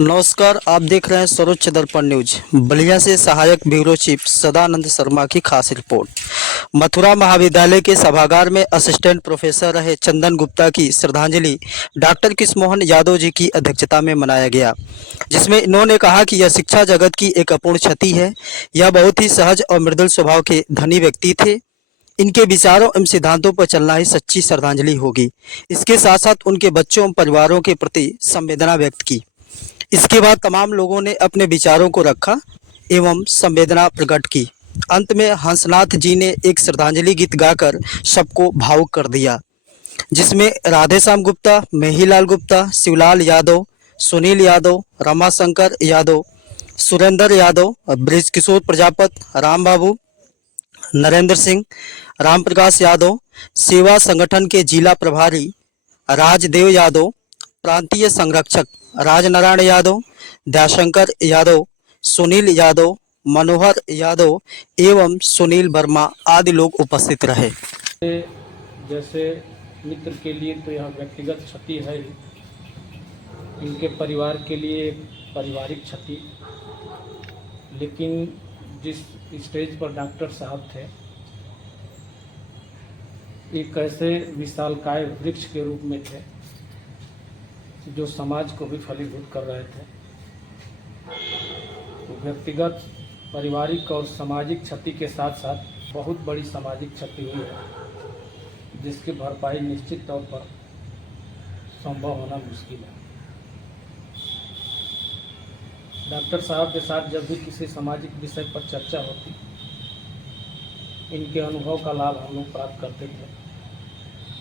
नमस्कार, आप देख रहे हैं सर्वोच्च दर्पण न्यूज। बलिया से सहायक ब्यूरो चीफ सदानंद शर्मा की खास रिपोर्ट। मथुरा महाविद्यालय के सभागार में असिस्टेंट प्रोफेसर रहे चंदन गुप्ता की श्रद्धांजलि डॉक्टर कृष्णमोहन यादव जी की अध्यक्षता में मनाया गया, जिसमें इन्होंने कहा कि यह शिक्षा जगत की एक अपूर्ण क्षति है। यह बहुत ही सहज और मृदुल स्वभाव के धनी व्यक्ति थे। इनके विचारों एवं सिद्धांतों पर चलना ही सच्ची श्रद्धांजलि होगी। इसके साथ साथ उनके बच्चों एवं परिवारों के प्रति संवेदना व्यक्त की। इसके बाद तमाम लोगों ने अपने विचारों को रखा एवं संवेदना प्रकट की। अंत में हंसनाथ जी ने एक श्रद्धांजलि गीत गाकर सबको भावुक कर दिया, जिसमें राधेश्याम गुप्ता, मेहीलाल गुप्ता, शिवलाल यादव, सुनील यादव, रमाशंकर यादव, सुरेंद्र यादव, ब्रिजकिशोर प्रजापत, राम बाबू, नरेंद्र सिंह, राम प्रकाश यादव, सेवा संगठन के जिला प्रभारी राजदेव यादव, प्रांतीय संरक्षक राजनारायण यादव, दयाशंकर यादव, सुनील यादव, मनोहर यादव एवं सुनील वर्मा आदि लोग उपस्थित रहे। जैसे मित्र के लिए तो यह व्यक्तिगत क्षति है, इनके परिवार के लिए पारिवारिक क्षति। लेकिन जिस स्टेज पर डॉक्टर साहब थे, एक ऐसे विशालकाय वृक्ष के रूप में थे जो समाज को भी फलीभूत कर रहे थे। तो व्यक्तिगत, पारिवारिक और सामाजिक क्षति के साथ साथ बहुत बड़ी सामाजिक क्षति हुई है, जिसकी भरपाई निश्चित तौर पर संभव होना मुश्किल है। डॉक्टर साहब के साथ जब भी किसी सामाजिक विषय पर चर्चा होती, इनके अनुभव का लाभ हम लोग प्राप्त करते थे।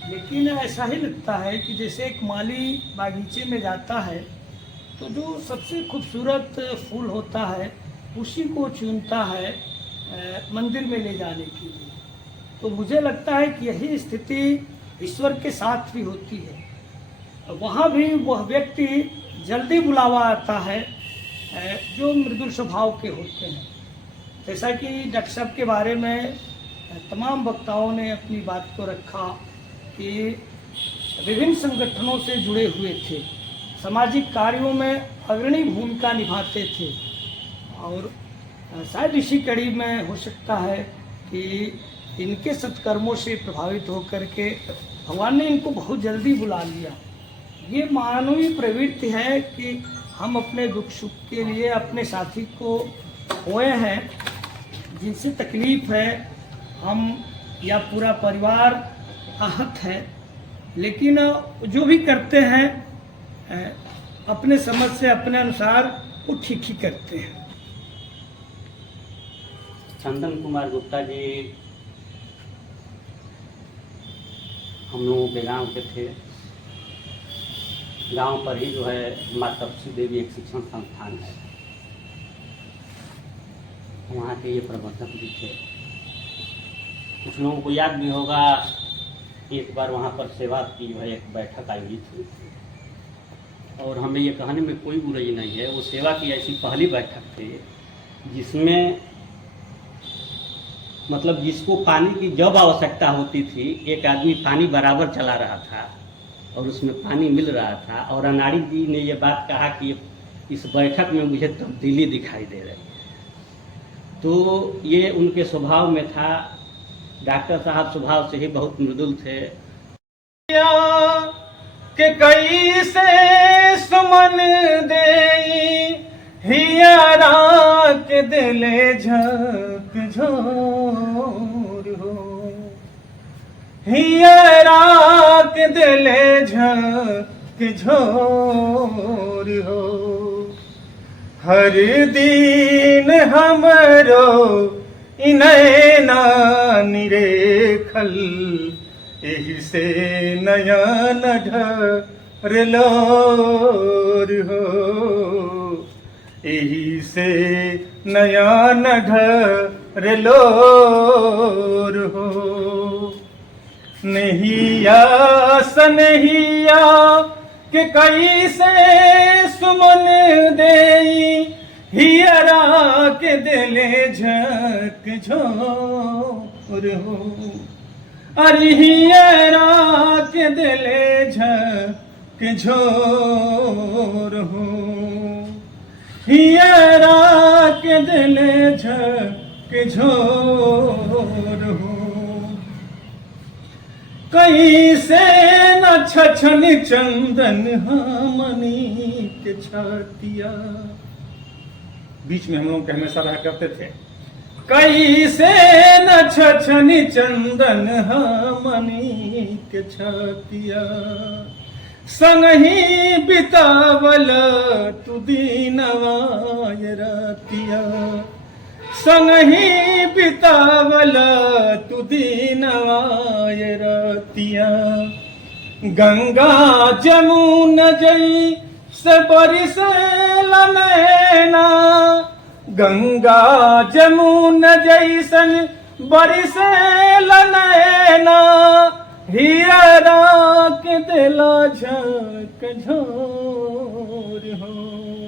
लेकिन ऐसा ही लगता है कि जैसे एक माली बागीचे में जाता है तो जो सबसे खूबसूरत फूल होता है उसी को चुनता है मंदिर में ले जाने के लिए। तो मुझे लगता है कि यही स्थिति ईश्वर के साथ भी होती है। वहाँ भी वह व्यक्ति जल्दी बुलावा आता है जो मृदुल स्वभाव के होते हैं। जैसा कि डॉक्टर साहब के बारे में तमाम वक्ताओं ने अपनी बात को रखा कि विभिन्न संगठनों से जुड़े हुए थे, सामाजिक कार्यों में अग्रणी भूमिका निभाते थे और शायद इसी कड़ी में हो सकता है कि इनके सत्कर्मों से प्रभावित होकर के भगवान ने इनको बहुत जल्दी बुला लिया। ये मानवीय प्रवृत्ति है कि हम अपने दुख सुख के लिए अपने साथी को खोए हैं, जिनसे तकलीफ़ है, हम या पूरा परिवार आहत है, लेकिन जो भी करते हैं अपने समझ से, अपने अनुसार वो ठीक ही करते हैं। चंदन कुमार गुप्ता जी हम लोगों के गांव के थे। गांव पर ही जो है माँ तपसी देवी एक शिक्षण संस्थान है, वहाँ के ये प्रबंधक भी थे। कुछ लोगों को याद भी होगा, एक बार वहाँ पर सेवा की जो है एक बैठक आयोजित हुई थी और हमें ये कहने में कोई बुराई नहीं है। वो सेवा की ऐसी पहली बैठक थी जिसमें मतलब जिसको पानी की जब आवश्यकता होती थी, एक आदमी पानी बराबर चला रहा था और उसमें पानी मिल रहा था। और अनाड़ी जी ने ये बात कहा कि इस बैठक में मुझे तब्दीली दिखाई दे रही है। तो ये उनके स्वभाव में था। डॉक्टर साहब स्वभाव से ही बहुत मृदुल थे। के कई से सुमन देई हियारा के दिले झक झोर हो, हियारा के दिले झक झोर हो। हर दिन हमरो इनैना निरेखल, एही से नयन ढरलोर हो, एही से नयन ढरलोर हो। नहिया सनहिया के कैसे सुमन देई हियरा के दिले झक झोर हो, अरे हियरा के दिले झक झोर हो। हियरा के दिले झक झोर हो कहीं से न छछन चंदन हमनी के छतिया। बीच में हम लोग के हमेशा रहा करते थे कहीं से न छछन चंदन हमनी के छतिया। संगही बितावल तू दीनवा ये रातिया संगही बितावल तू दीनवा ये रातिया। गंगा जमुन जई से बरिसल नैना गंगा जमुन जैसन बरिसल नैना हियरा के दिला झक झोर हो